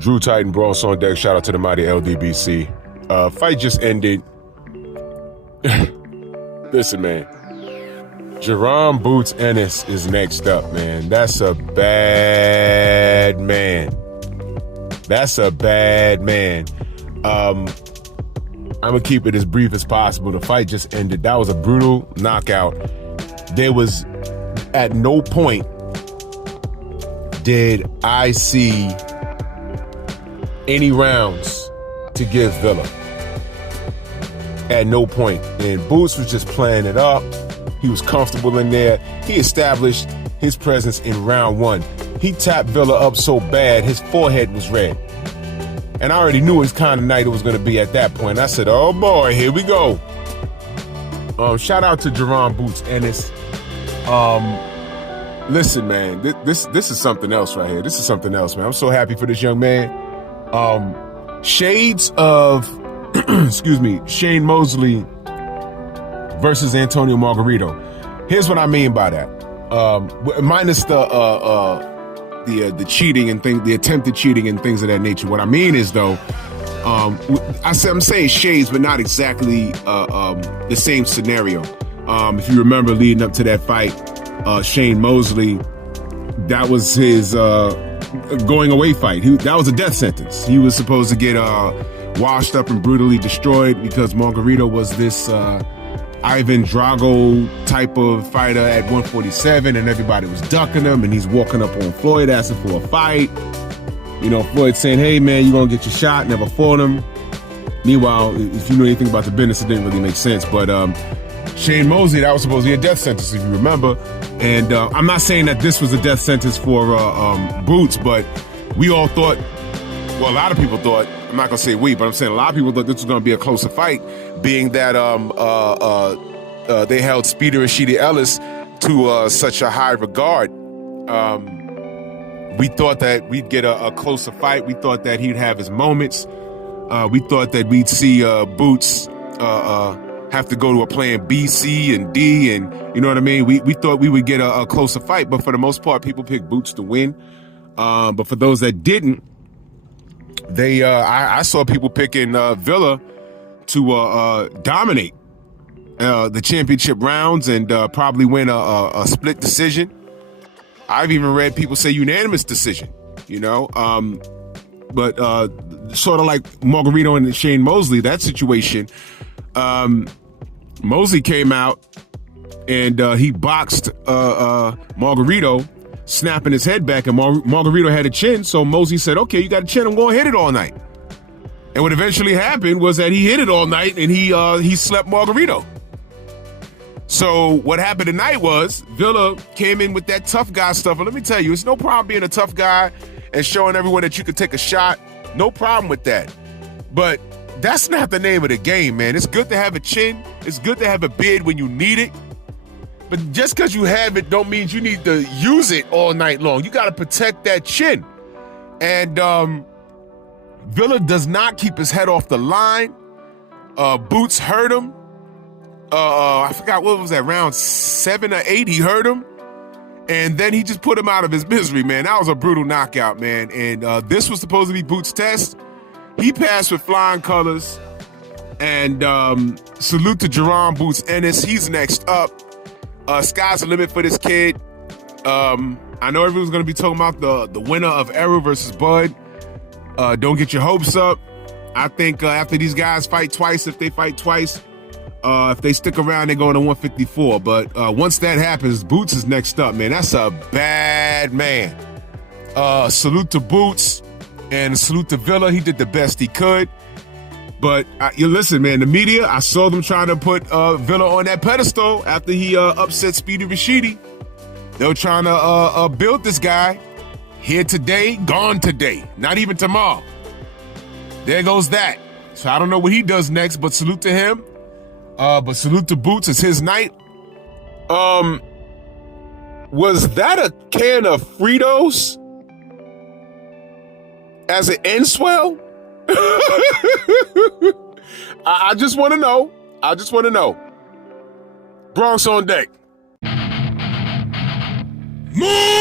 Drew Titan, Bronx on deck. Shout out to the mighty LDBC. Fight just ended. Listen, man. Jerome Boots Ennis is next up, man. That's a bad man. That's a bad man. I'm going to keep it as brief as possible. The fight just ended. That was a brutal knockout. There was, at no point did I see any rounds to give Villa. At no point. And Boots was just playing it up. He was comfortable in there. He established his presence in round one. He tapped Villa up so bad, his forehead was red. And I already knew his kind of night it was going to be at that point. I said, oh boy, here we go. Shout out to Jerome Boots Ennis. Listen, man, this is something else right here. This is something else, man. I'm so happy for this young man. Shades of, excuse me, Shane Mosley versus Antonio Margarito. Here's what I mean by that. Minus the cheating and things, the attempted cheating and things of that nature. What I mean is, though, I'm saying shades, but not exactly the same scenario. If you remember, leading up to that fight, Shane Mosley, that was his going away fight. That was a death sentence. He was supposed to get washed up and brutally destroyed because Margarito was this Ivan Drago type of fighter at 147, and everybody was ducking him, and he's walking up on Floyd asking for a fight. You know, Floyd saying, hey man, you're gonna get your shot, never fought him. Meanwhile, if you know anything about the business, it didn't really make sense. But Shane Mosley, that was supposed to be a death sentence, if you remember. And I'm not saying that this was a death sentence for Boots, but we all thought, well, a lot of people thought, I'm not gonna say we, but I'm saying a lot of people thought this was gonna be a closer fight, being that they held Speedy Rashidi Ellis to such a high regard. We thought that we'd get a closer fight. We thought that he'd have his moments. We thought that we'd see Boots have to go to a plan B, C, and D, and you know what I mean? We thought we would get a closer fight, but for the most part, people picked Boots to win. But for those that didn't, I saw people picking Villa to dominate the championship rounds and probably win a split decision. I've even read people say unanimous decision, you know. But sort of like Margarito and Shane Mosley, that situation, Mosley came out and he boxed Margarito, snapping his head back, and Margarito had a chin, so Mosley said, okay, you got a chin, I'm going to hit it all night. And what eventually happened was that he hit it all night, and he slept Margarito. So what happened tonight was Villa came in with that tough guy stuff, and let me tell you, it's no problem being a tough guy and showing everyone that you can take a shot. No problem with that. But that's not the name of the game, man. It's good to have a chin. It's good to have a beard when you need it. But just because you have it don't mean you need to use it all night long. You got to protect that chin. And Villa does not keep his head off the line. Boots hurt him. I forgot, what was that, round 7 or 8, he hurt him. And then he just put him out of his misery, man. That was a brutal knockout, man. And this was supposed to be Boots' test. He passed with flying colors. And salute to Jerome Boots Ennis. He's next up. Sky's the limit for this kid. I know everyone's going to be talking about the winner of Errol versus Bud. Don't get your hopes up. I think after these guys fight twice, if they fight twice, if they stick around, they're going to 154. But once that happens, Boots is next up, man. That's a bad man. Salute to Boots and salute to Villa. He did the best he could. But you listen, man, the media, I saw them trying to put Villa on that pedestal after he upset Speedy Rashidi. They were trying to build this guy. Here today, gone today. Not even tomorrow. There goes that. So I don't know what he does next, but salute to him. But salute to Boots. It's his night. Was that a can of Fritos as an end swell? I just want to know. I just want to know. Bronx on deck. Move!